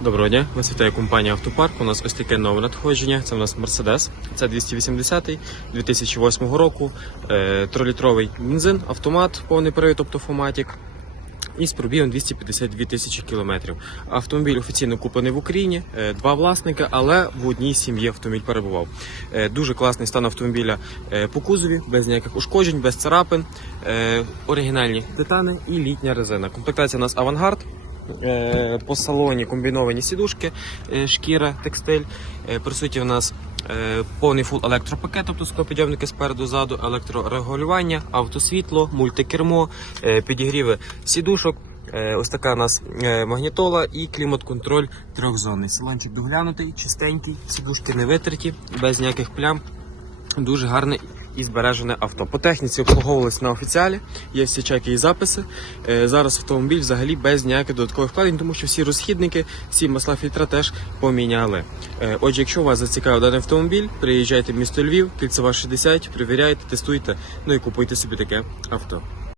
Доброго дня, вас вітає компанія Автопарк. У нас ось таке нове надходження. Це у нас Mercedes. Це 280 2008 року. Е, трилітровий бензин, автомат, повний привід, тобто. І з пробігом 252 тисячі кілометрів. Автомобіль офіційно куплений в Україні, е, два власника, але в одній сім'ї автомобіль перебував. Е, Дуже класний стан автомобіля по кузові, без ніяких ушкоджень, без царапин, оригінальні титани і літня резина. Комплектація у нас авангард. Е, По салоні комбіновані сідушки, е, шкіра, текстиль. Е, Присутні у нас повний фул електропакет, тобто склопідйомники спереду, ззаду, електрорегулювання, автосвітло, мультикермо, підігріви сідушок. Ось така у нас магнітола і клімат-контроль трьохзонний. Салончик доглянутий, чистенький, сідушки не витерті, без ніяких плям. Дуже гарне і збережене авто. По техніці обслуговувалися на офіціалі, є всі чеки і записи. Е, Зараз автомобіль взагалі без ніяких додаткових вкладень, тому що всі розхідники, всі масла фільтра теж поміняли. Е, Отже, якщо вас зацікавив даний автомобіль, приїжджайте в місто Львів, кільцева 60, перевіряйте, тестуйте, ну і купуйте собі таке авто.